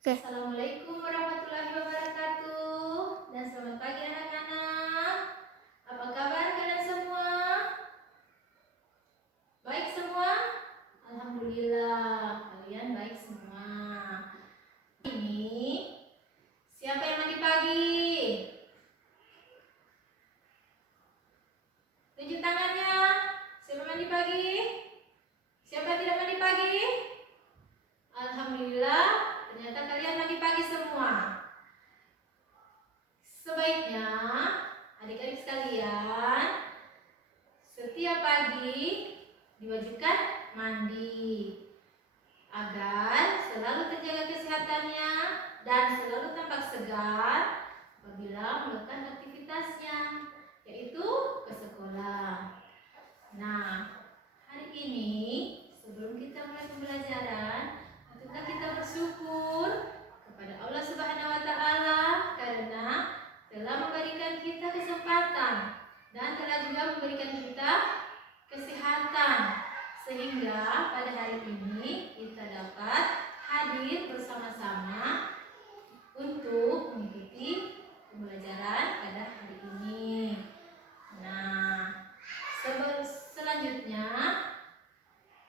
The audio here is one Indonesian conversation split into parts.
Oke. Assalamualaikum warahmatullahi wabarakatuh dan selamat pagi anak-anak. Apa kabar kalian semua? Baik semua? Alhamdulillah, kalian baik semua. Ini siapa yang mandi pagi? Tunjuk tangannya. Siapa mandi pagi? Siapa tidak mandi pagi? Alhamdulillah, ternyata kalian mandi pagi semua. Sebaiknya adik-adik sekalian setiap pagi diwajibkan mandi agar selalu terjaga kesehatannya dan selalu tampak segar apabila melakukan aktivitasnya, yaitu ke sekolah. Nah, hari ini sebelum kita mulai pembelajaran, tentunya kita bersyukur kepada Allah Subhanahu wa taala karena telah memberikan kita kesempatan dan telah juga memberikan kita kesehatan sehingga pada hari ini kita dapat hadir bersama-sama untuk mengikuti pembelajaran pada hari ini. Nah, selanjutnya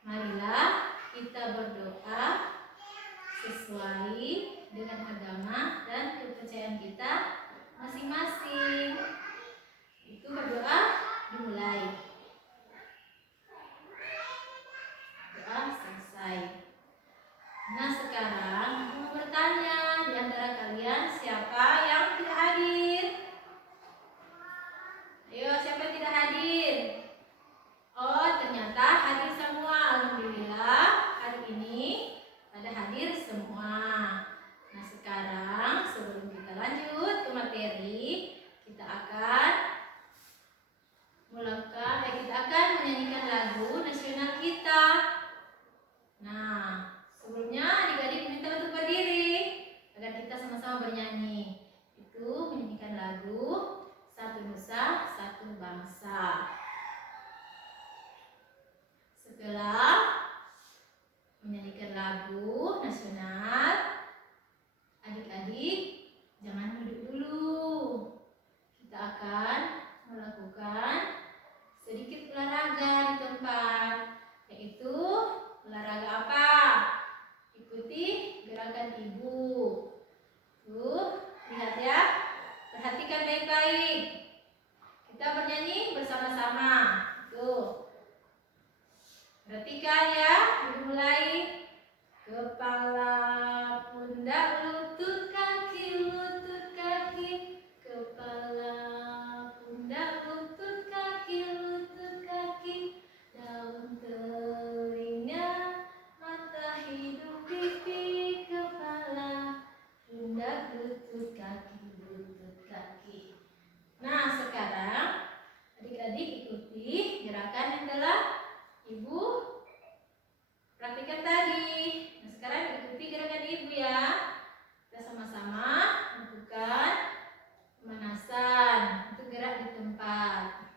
marilah kita berdoa sesuai dengan agama dan kepercayaan kita masing-masing. Itu berdoa dimulai. Doa selesai. Nah, sekarang aku mau bertanya, di antara kalian siapa yang tidak hadir? Ayo, siapa yang tidak hadir? Oh, ternyata hadir semua. Alhamdulillah, hari ini pada hadir semua. Nah, sekarang sebelum kita lanjut ke materi, kita akan menyanyikan lagu nasional kita. Nah, sebelumnya adik-adik minta untuk berdiri agar kita sama-sama bernyanyi. Itu menyanyikan lagu Satu Nusa Satu Bangsa. Setelah menyanyikan lagu nasional, adik-adik jangan duduk dulu. Kita akan melakukan sedikit olahraga di tempat, yaitu olahraga apa? Ikuti gerakan ibu. Tuh, lihat ya. Perhatikan baik-baik. Kita bernyanyi bersama-sama. Tuh. Perhatikan ya, mulai. Kepala, pundak, lutut kaki, kepala, pundak, lutut kaki, daun telinga, mata, hidung, pipi, kepala, pundak, lutut kaki. Nah, sekarang adik-adik ikuti gerakan yang telah ibu praktikkan tadi. Nah, sekarang ikuti gerakan ibu ya. Kita sama-sama lakukan pemanasan untuk gerak di tempat.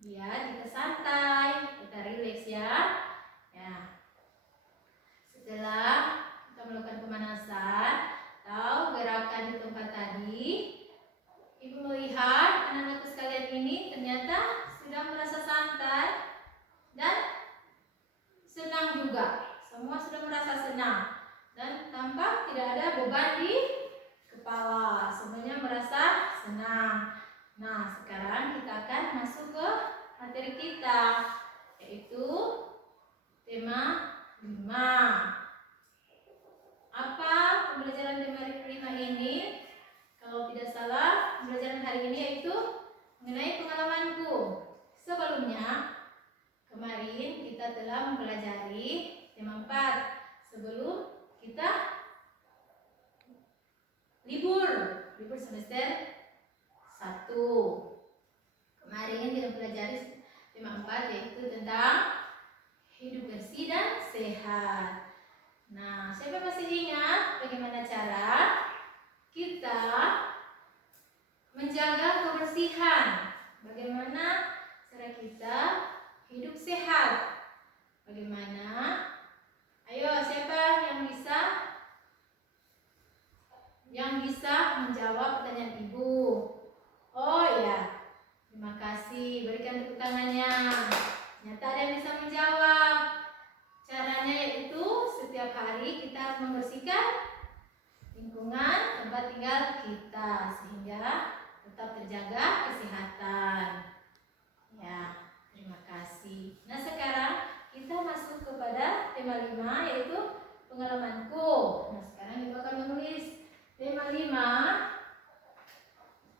Biar kita santai, kita rileks ya. Ya. Setelah kita melakukan pemanasan atau gerakan di tempat tadi, ibu melihat anak-anakku sekalian ini ternyata sudah merasa santai dan senang juga. Semua sudah merasa senang dan tampak tidak ada beban di kepala. Semuanya merasa senang. Nah, sekarang kita akan masuk ke materi kita, yaitu tema 5. Apa pembelajaran tema 5 ini? Kalau tidak salah, pembelajaran hari ini yaitu mengenai pengalamanku. Sebelumnya, kemarin kita telah mempelajari tema 4 sebelum kita libur semester 1. Kemarin kita pelajari tema 4 yaitu tentang hidup bersih dan sehat. Nah, siapa masih ingat bagaimana cara kita menjaga kebersihan? Bagaimana cara kita hidup sehat? Bagaimana? Ayo, siapa yang bisa yang bisa menjawab pertanyaan Ibu. Oh ya, terima kasih. Berikan tepuk tangannya. Ternyata ada yang bisa menjawab. Caranya yaitu setiap hari kita harus membersihkan lingkungan tempat tinggal kita sehingga tetap terjaga kesehatan. Ya, terima kasih. Nah, sekarang kita masuk kepada tema 5 yaitu pengalamanku. Nah, sekarang Ibu akan menulis tema 5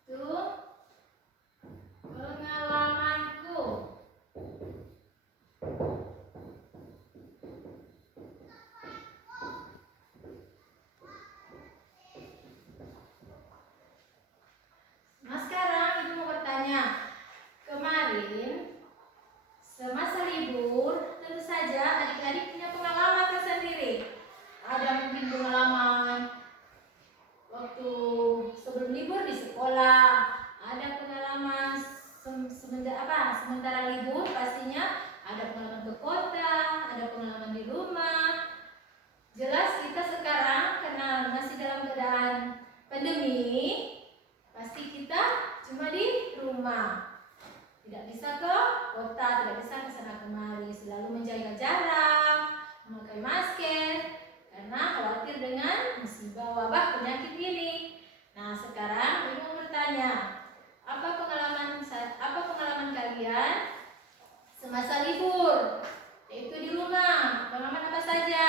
itu pengalamanku. Nah, sekarang Ibu mau bertanya. Kemarin semasa libur, tentu saja adik-adik punya pengalaman tersendiri. Ada mungkin pengalaman waktu sebelum libur di sekolah, ada pengalaman sementara libur pastinya, ada pengalaman ke kota, ada pengalaman di rumah. Jelas kita sekarang karena masih dalam keadaan pandemi, pasti kita cuma di rumah. Tidak bisa ke kota, tidak bisa ke sana kemari, selalu menjaga jarak, memakai masker karena khawatir dengan musibah wabah penyakit ini. Nah, sekarang Ibu bertanya, apa pengalaman kalian semasa libur? Yaitu di rumah. Pengalaman apa saja?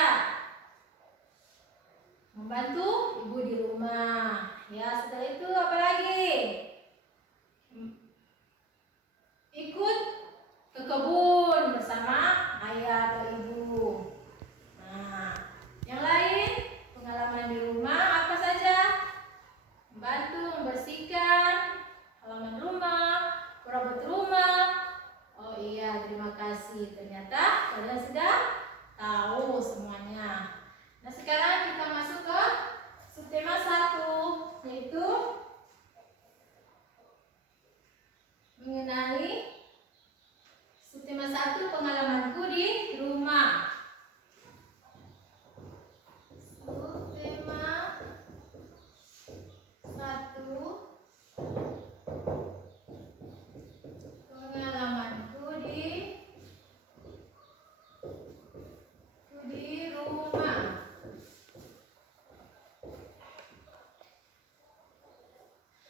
Membantu Ibu di rumah. Ya, setelah itu apa lagi? Ikut ke kebun bersama ayah atau ibu. Nah, yang lain pengalaman di rumah apa saja? Membantu membersihkan halaman rumah, perabot rumah. Oh iya, terima kasih. Ternyata kalian sudah tahu semuanya. Nah, sekarang kita masuk ke subtema 1, yaitu mengenai subtema 1 pengalamanku di rumah. Subtema 1 pengalamanku di rumah.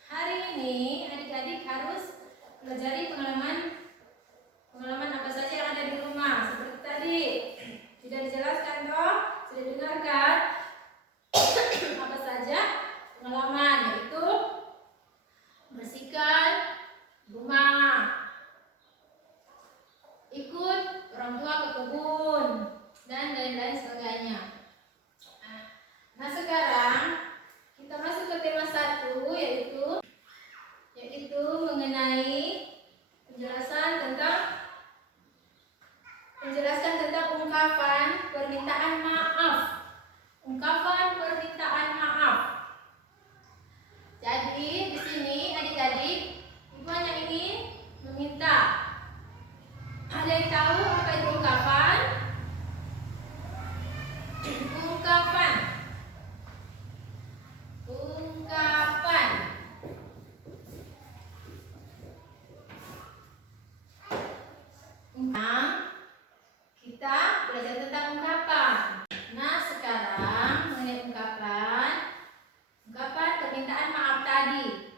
Hari ini adik-adik harus pelajari pengalaman apa saja yang ada di rumah. Seperti tadi sudah dijelaskan toh, sudah dengarkan apa saja pengalaman, yaitu bersihkan rumah, ikut orang tua ke kebun, dan lain-lain sebagainya. Nah, sekarang kita masuk ke tema 1, yaitu mengenai menjelaskan tentang ungkapan permintaan maaf. Ungkapan permintaan maaf. Jadi di sini adik-adik, Ibu hanya ingin meminta. Ada yang tahu apa itu ungkapan? Ungkapan. Kita belajar tentang ungkapan. Nah, sekarang mengenai ungkapan permintaan maaf tadi.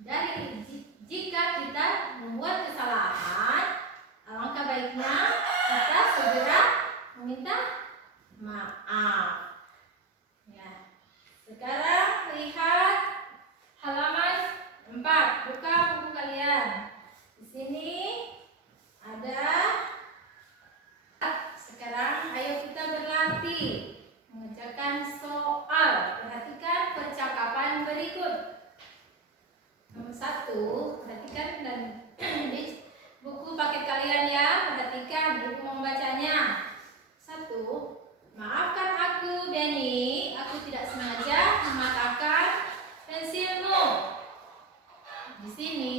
Dari jika kita membuat kesalahan, alangkah baiknya kita segera meminta maaf. Ya. Sekarang lihat halaman 4. Buka buku kalian. Di sini ada. Sekarang ayo kita berlatih mengerjakan soal. Perhatikan percakapan berikut. Nomor 1, perhatikan dan di buku paket kalian ya. Perhatikan, Ibu mau membacanya. 1. Maafkan aku, Benny. Aku tidak sengaja mematahkan pensilmu. Di sini,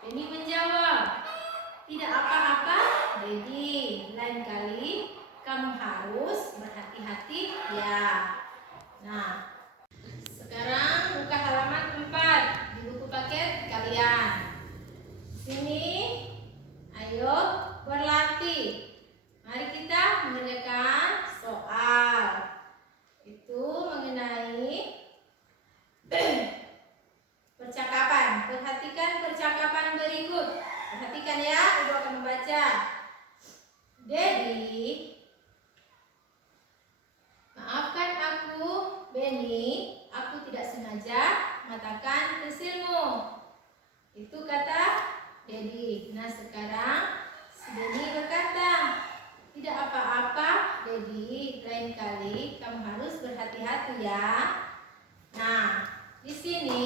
Benny menjawab, tidak apa-apa, Dedi. Lain kali kamu harus berhati-hati ya. Nah, mematahkan pensilmu. Itu kata Dedi. Nah sekarang si Dedi berkata, tidak apa-apa Dedi, lain kali kamu harus berhati-hati ya. Nah di sini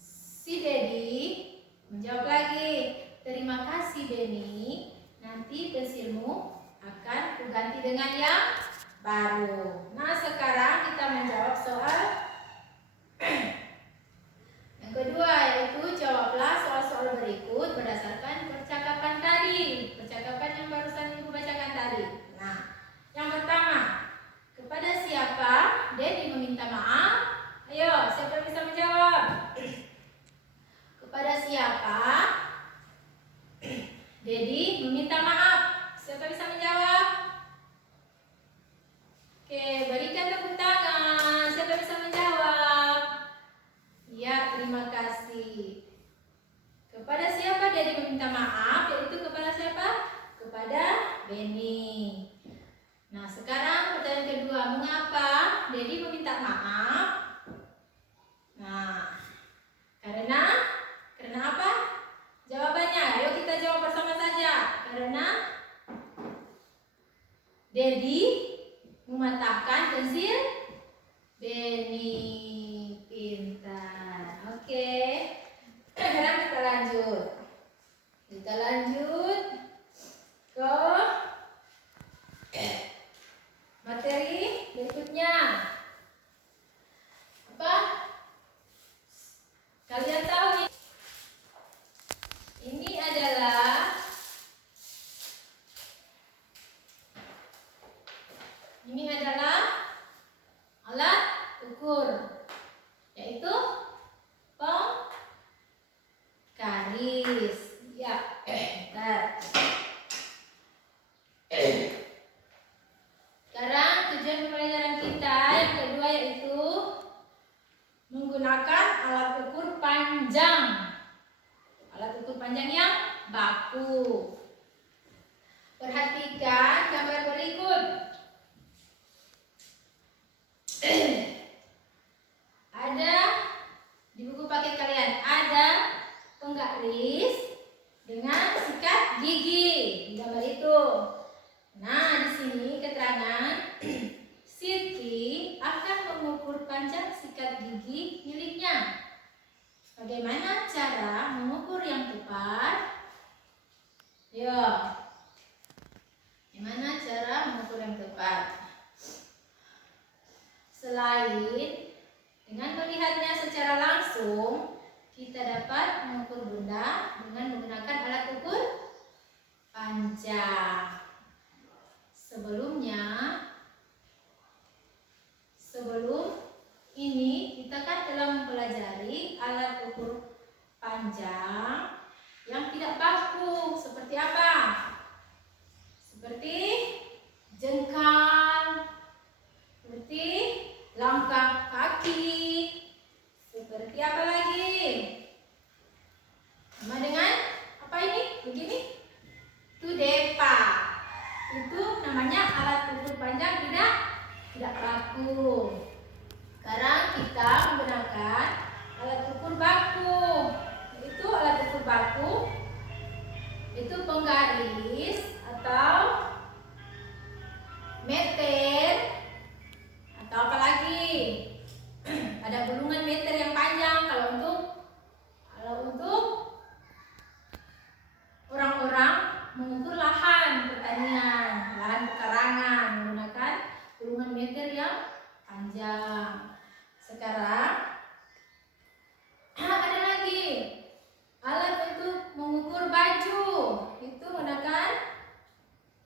si Dedi menjawab lagi, terima kasih Beni, nanti pensilmu akan kuganti dengan yang baru. Nah sekarang kita menjawab soal yang kedua, yaitu jawablah soal-soal berikut berdasarkan percakapan tadi. Percakapan yang barusan Ibu bacakan tadi. Nah, yang pertama, kepada siapa Dedi meminta maaf? Ayo, siapa bisa menjawab? Kepada siapa Dedi meminta maaf? Siapa bisa menjawab? Oke, berikan tepuk tangan. Siapa bisa menjawab? Ya, terima kasih. Kepada siapa Dedi meminta maaf? Yaitu kepada siapa? Kepada Beni. Nah, sekarang pertanyaan kedua, mengapa Dedi meminta maaf? Nah, karena apa? Jawabannya, ayo kita jawab bersama saja. Karena Dedi mematahkan pensil Beni. Pintar. Oke. Sekarang kita lanjut. Kita lanjut ke materi berikutnya. Apa? Kalian tahu ini adalah alat ukur, yaitu penggaris. Ya, bentar. Sekarang tujuan pembelajaran kita yang kedua yaitu menggunakan alat ukur panjang. Alat ukur panjang yang baku. Perhatikan gambar berikut. Ada di buku paket kalian ada penggaris dengan sikat gigi di gambar itu. Nah, di sini keterangan Siti akan mengukur panjang sikat gigi miliknya. Bagaimana cara mengukur yang tepat? Yo, gimana cara mengukur yang tepat? Selain dengan melihatnya secara langsung, kita dapat mengukur benda dengan menggunakan alat ukur panjang. Sebelum ini kita kan telah mempelajari alat ukur panjang yang tidak baku. Seperti apa? Seperti jengkal, seperti langkah kaki, seperti apa lagi? Sama dengan apa ini? Begini? Itu depa. Itu namanya alat ukur panjang tidak baku. Sekarang kita menggunakan alat ukur baku. Itu alat ukur baku itu penggaris atau meter atau apa lagi? Ada gulungan meter yang panjang. Kalau untuk orang-orang mengukur lahan pertanian, lahan pekarangan menggunakan gulungan meter yang panjang. Sekarang ada lagi alat untuk mengukur baju. Itu menggunakan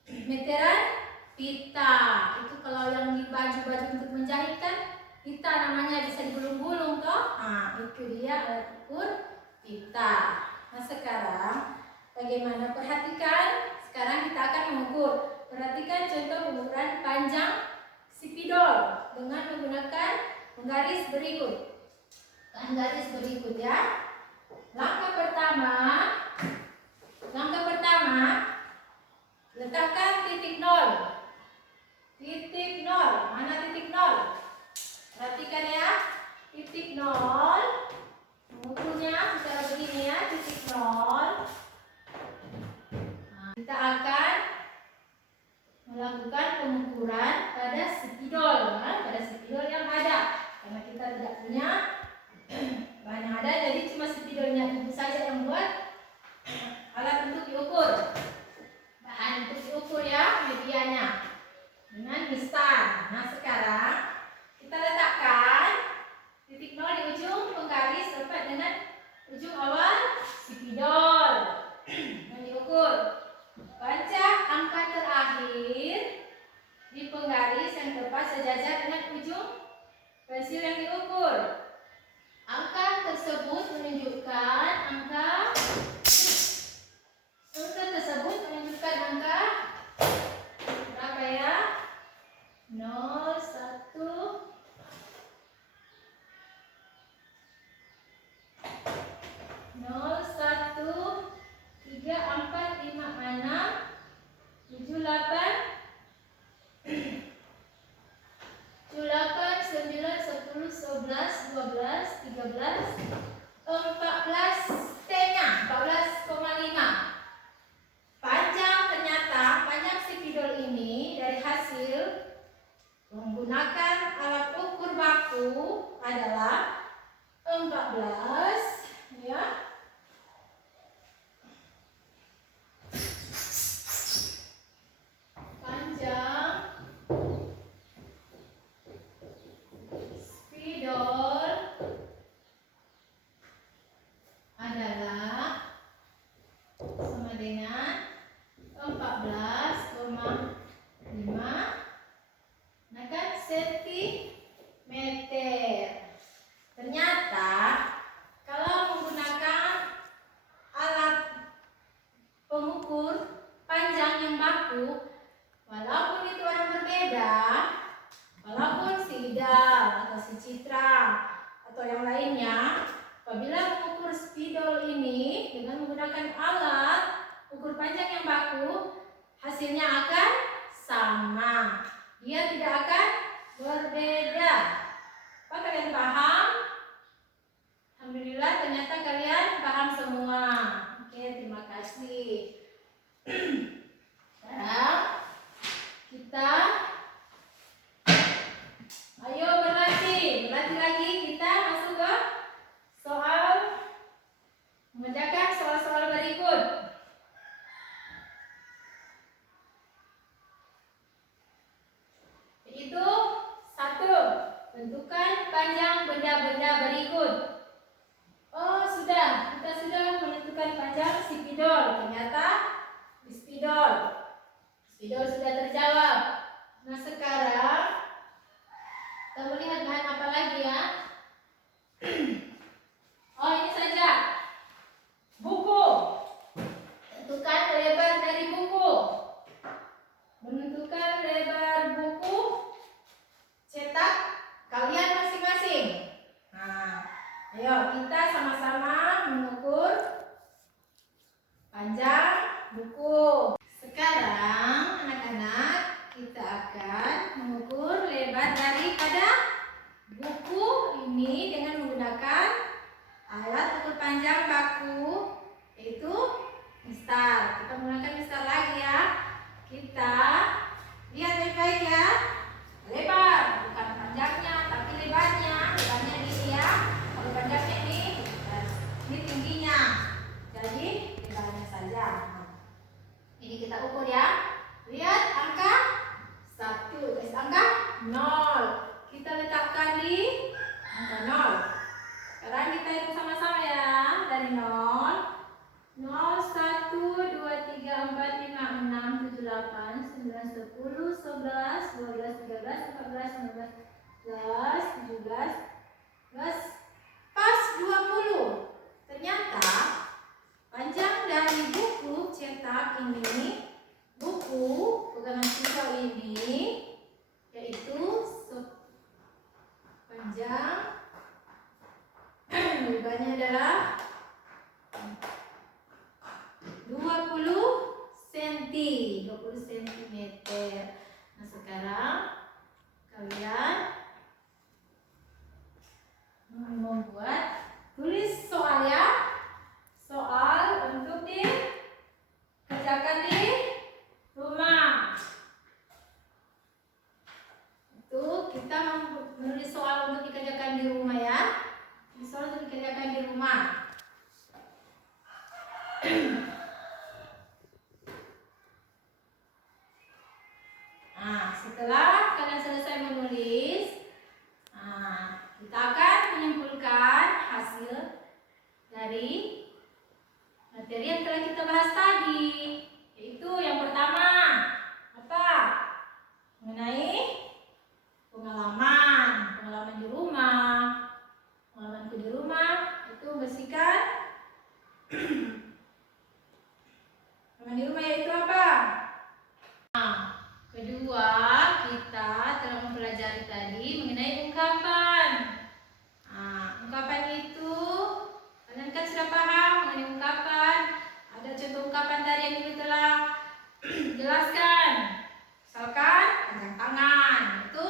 meteran pita. Itu kalau yang di baju-baju untuk menjahit kan pita namanya, bisa digulung-gulung toh. Nah, itu dia alat ukur pita. Nah, sekarang bagaimana? Perhatikan, sekarang kita akan mengukur. Perhatikan contoh pengukuran panjang sipidol dengan menggunakan penggaris berikut. Penggaris berikut ya. Langkah pertama, letakkan titik nol. Titik nol, mana titik nol? titik 0. Mengukurnya secara begini ya, titik 0. Nah, kita akan melakukan pengukuran pada spidol, pada spidol yang ada. Karena kita tidak punya bahan yang ada, jadi cuma spidolnya ibu saja yang buat alat untuk diukur. Bahan untuk diukur ya, medianya dengan mistar. Nah, sekarang kita letakkan titik 0 di ujung penggaris tepat dengan ujung awal spidol. Dan diukur. Baca angka terakhir di penggaris yang tepat sejajar dengan ujung pensil yang diukur. Angka tersebut menunjukkan angka berapa ya? 0, 1, 0, 1, 3, 4, 5, 6, 7, 8, 9, 10, 11, 12, 13, 14 setengah, 14,5. Panjang spidol ini dari hasil menggunakan alat ukur baku adalah 14 ya. Panjang spidol adalah sama dengan 14,5 sentimeter. Ternyata kalau menggunakan alat pengukur panjang yang baku, walaupun itu orang berbeda, walaupun si Ida atau si Citra atau yang lainnya, apabila mengukur spidol ini dengan menggunakan alat ukur panjang yang baku, hasilnya akan sama. Dia tidak akan berbeda. Apa kalian paham? Alhamdulillah, ternyata kalian paham semua. Oke, terima kasih. Sekarang kita ayo berlatih lagi. Kita masuk ke soal, mengerjakan soal-soal berikut. Itu 1. Tentukan panjang benda-benda berikut. Oh, kita sudah menentukan panjang spidol. Ternyata di spidol sudah terjawab. Nah, sekarang kita melihat bahan apa lagi ya? Oh, ini saja. Buku. Tentukan lebar dari buku. Menentukan lebar buku cetak kalian masing-masing. Nah, ayo kita sama-sama mengukur panjang buku. Sekarang anak-anak, kita akan mengukur lebar daripada buku ini dengan menggunakan alat ukur panjang baku, yaitu mistar. Kita menggunakan mistar lagi ya. Kita lihat baik-baik ya. Lebar, bukan panjangnya tapi lebarnya. Lebarnya ini ya. Kalau panjangnya ini tingginya. Jadi lebarnya saja. Ini kita ukur ya. Lihat angka 1, terus angka 0. Kita letakkan di angka 0. Sekarang kita hitung sama-sama ya. Dari 0. 0, 1, 2, 3, 4, 5, 6, 7, 8, 9, 10, 11, 12, 13, 14, 15, 16, 17, pas 20. Ternyata panjang dari buku cetak ini, buku pegangan siswa ini, yaitu panjang lebarnya adalah 20 cm. Nah, sekarang kalian kita menulis soal untuk dikerjakan di rumah ya. Soal untuk dikerjakan di rumah. Nah, setelah kalian selesai menulis, kita akan menyimpulkan hasil dari materi yang telah kita bahas tadi. Yaitu yang pertama, apa? Mengenai pengalaman di rumah. Pengalamanku di rumah itu membersihkan. Pengalaman di rumah yaitu apa? Kedua, kita telah mempelajari tadi mengenai ungkapan. Ungkapan itu, kalian kan sudah paham mengenai ungkapan. Ada contoh ungkapan tadi yang ibu telah jelaskan. Misalkan angkat tangan, itu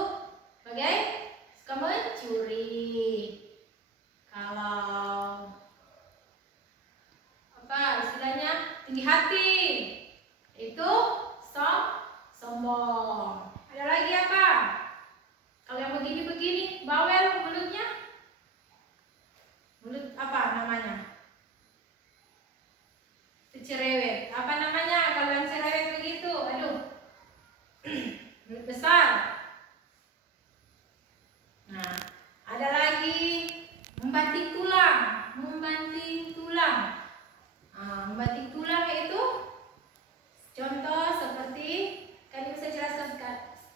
sebagai suka mencuri. Kalau apa istilahnya tinggi hati, itu sombong. Ada lagi apa? Kalau yang begini-begini, bawel mulutnya. Mulut apa namanya? Itu cerewet. Apa namanya kalau yang cerewet begitu? Aduh. Mulut besar. Nah, ada lagi membanting tulang. Membanting tulang. Membanting tulang itu contoh seperti kan ibu saya jelaskan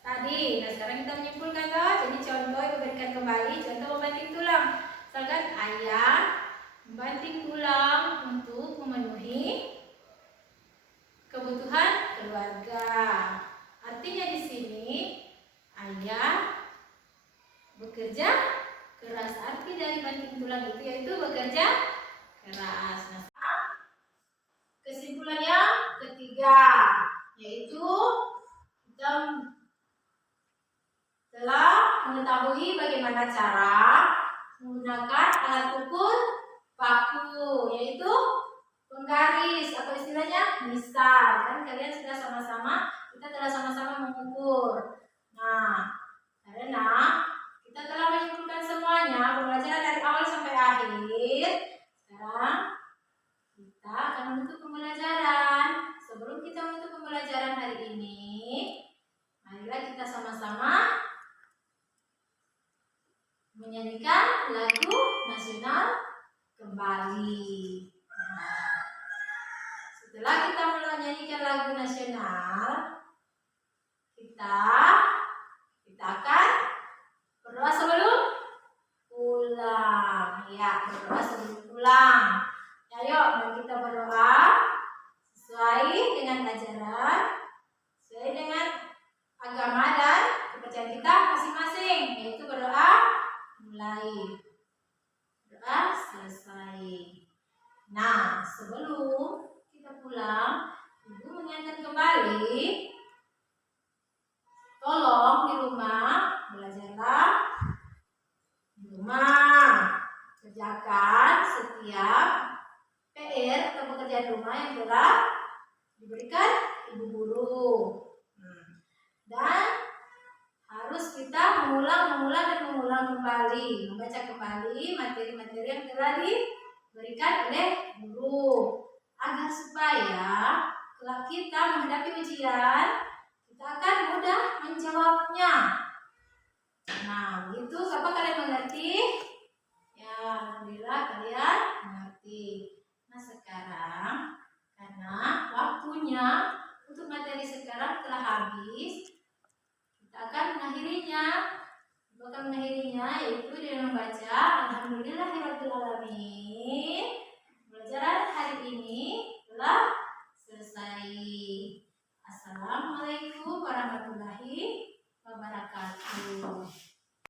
tadi. Nah, sekarang kita menyimpulkan toh. Jadi contoh ibu berikan kembali contoh membanting tulang. Misalkan ayah membanting tulang untuk memenuhi kebutuhan keluarga. Artinya di sini ayah bekerja keras. Arti dari banting tulang itu yaitu bekerja keras. Nah, kesimpulan yang ketiga yaitu kita telah mengetahui bagaimana cara menggunakan alat ukur baku, yaitu penggaris atau istilahnya misal. Kan kalian sudah kita telah sama-sama mengukur. Nah, karena kita telah menyimpulkan semuanya, pembelajaran dari awal sampai akhir. Sekarang kita akan menutup pembelajaran. Sebelum kita menutup pembelajaran hari ini, marilah kita sama-sama menyanyikan lagu nasional kembali. Setelah kita menyanyikan lagu nasional, kita akan berdoa sebelum pulang. Ya, berdoa sebelum pulang. Ayo, mari kita berdoa sesuai dengan ajaran, sesuai dengan agama dan kepercayaan kita masing-masing, yaitu berdoa mulai, doa selesai. Nah, sebelum kita pulang, ibu mengingatkan kembali, tolong di rumah belajarlah di rumah, kerjakan setiap PR atau pekerjaan rumah yang telah diberikan ibu guru. Dan harus kita mengulang kembali, membaca kembali materi-materi yang telah diberikan oleh guru, agar supaya kalau kita menghadapi ujian, kita akan mudah menjawabnya. Nah, begitu. Apa kalian mengerti? Ya, alhamdulillah kalian mengerti. Nah, sekarang karena waktunya untuk materi sekarang telah habis, kita akan mengakhirinya. Yaitu dengan membaca Alhamdulillahirrahmanirrahim. Pembelajaran hari ini telah selesai. Assalamualaikum warahmatullahi wabarakatuh.